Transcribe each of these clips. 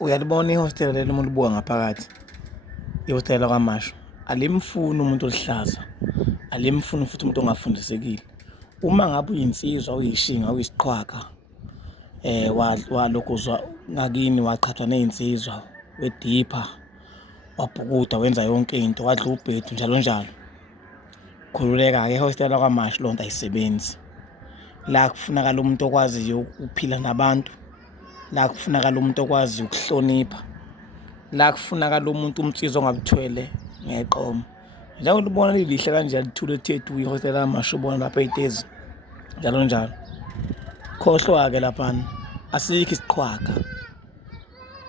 Uyalibona ihostela leli uma ulibuka ngaphakathi, ihostela lakwaMashu alimfuni umuntu olihlaza, alimfuni futhi umuntu ongafundisekile. Uma ngabe uyinsizwa, uyishinga, uyisiqhwaga, walokhu uzwa ngakini waqhathwa ney'nsizwa, wedipha, wabhukuda, wenza yonke into, wadla ubhedu njalo njalo. Khululeka-ke ihostela lakwaMashu lonto ayisebenzi. La kufunakala umuntu okwaziyo ukuphila nabantu, la kufunakala umuntu okwaziyo ukuhlonipha, la kufunakala umuntu umnsizwa ongabuthwele ngeqoma. Njengoba ulibona lilihle kanje lithule thethu ihostela lakwaMashu ubona lapha ey'tezi njalo njalo. Khohlwa-ke laphana, asikho isiqhwaga.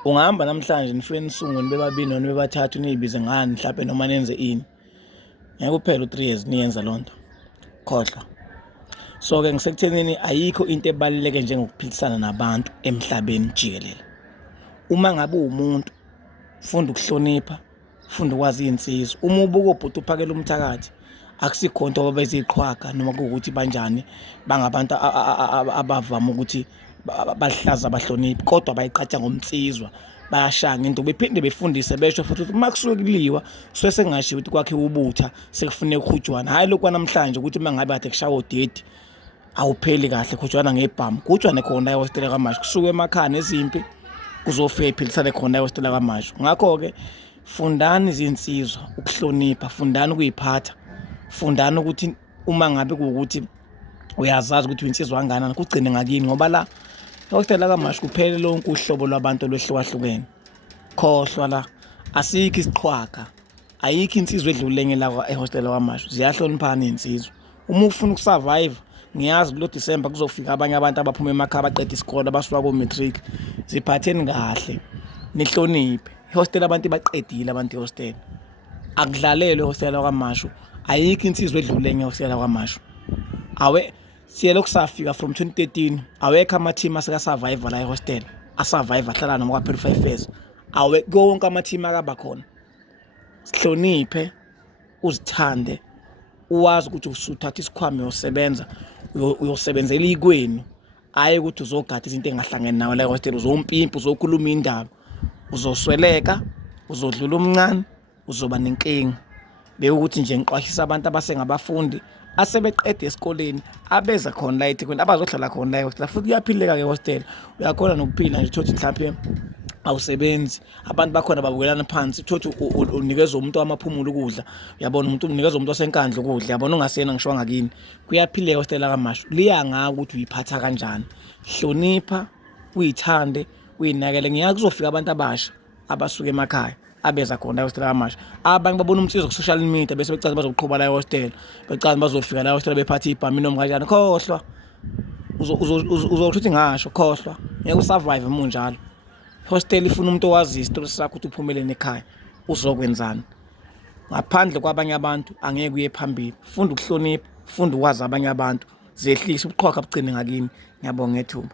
Ungahamba namhlanje nifike nisungwe nibe babili noma nibe bathathu niyibize ngani mhlawumbe noma nenze ini. Ngeke kuphela u-3 years niyenza loo nto. Khohlwa. So-ke ngisekuthenini ayikho into ebaluleke njengokuphilisana nabantu emhlabeni jikelele. Uma ngabe uwumuntu, funda ukuhlonipha, funda ukwazi iy'nsizwa. Uma ubuka obhuti uphakela umthakathi, akusikho into ababeziqhwaga noma kuwukuthi banjani, bangabantu abavama ukuthi bahlaza abahloniphi, kodwa bayiqhatha ngomnsizwa, bayashanga into. Bephinde befundise besho futhi ukuthi uma kusuke kuliwa, suke sekungashiwo ukuthi kwakhiwe ubutha, sekufuneka ukhujwana. Hhayi lokhu kwanamhlanje ukuthi uma ngabe kade kushawa odidi, awupheli kahle khujwana ngebhamu. Khujwane khona ehostela lakwaMashu, kusuke emakhaya nezimpi, kuzofika iphilisane khona ehostela lakwaMashu. Ngakho-ke fundani izinsizwa ukuhlonipha, fundani ukuy'phatha, fundani ukuthi uma ngabe kuwukuthi uyazazi ukuthi uyinsizwa kangakanani, kugcine ngakini ngoba la ehostela lakwaMashu kuphele lonke uhlobo lwabantu olwehlukahlukene. Khohlwa la, asikho isiqhwaga, ayikho insizwa edlulele ehostela lakwaMashu, ziyahloniphana iy'nsizwa. Uma ufuna ukusurvive, ngiyazi kulo December kuzofika abanye abantu abaphuma emakhaya baqeda isikole abasuka ko-matric. Ziphatheni kahle, nihloniphe. Ihostela abantu baqedile abantu ihostela. Akudlalelwe ihostela lakwaMashu, ayikho insizwa edlulele ehostela lakwaMashu. Siyelokhu safika from 2013, awekho ama-team aseka-survive la ehostela, asurvive ahlala noma kwaphela 5 years. Konke ama-team akaba khona. Sihloniphe, uzithande, uwazi ukuthi usuthatha isikhwama uyosebenza, uyosebenzela ikwenu, hhayi ukuthi uzogada izinto engahlangene nawe la ehostela, uzompimpa, uzokhuluma indaba, uzosweleka, uzodlula umncane, uzoba nenkinga. Bekuthi nje ngiqwashisa abantu abasengabafundi asebeqeda esikoleni abeza khona la eThekwini, abazohlala khona la ehostela. Futhi kuyaphileka-ke ehostela, uyakhona nokuphila nje uthole mhlawumbe awusebenzi, abantu bakhona babukelana phansi, uthole unikezwe umuntu wamaphumulo ukudla, uyabona, umuntu unikezwe umuntu wasenkandla ukudla, uyabona, ungasena ngisho ngakini. Kuyaphileka ihostela lakwaMashu, liya ngawe ukuthi uyiphatha kanjani. Hlonipha, uyithande, uyinakele. Ngiyazi kuzofika abantu abasha abasuka emakhaya abeza khona la ehostela lakwaMashu. Abanye babona umnsizwa ku-social media bese becala bazoqhuba la ehostela, becala bazofika la ehostela bephatha ibhamu noma kanjani. Khohlwa, uzotho ukuthi ngasho, khohlwa, ngeke usurvive munjalo. Ihostela ifuna umuntu owazi isitori sakho ukuthi uphumelele ekhaya, uzokwenzani. Ngaphandle kwabanye abantu angeke uye phambili. Funda ukuhlonipha, funda ukwazi abanye abantu, zehlise ubuqhwaga bugcine ngakini. Ngiyabonga ngethuba.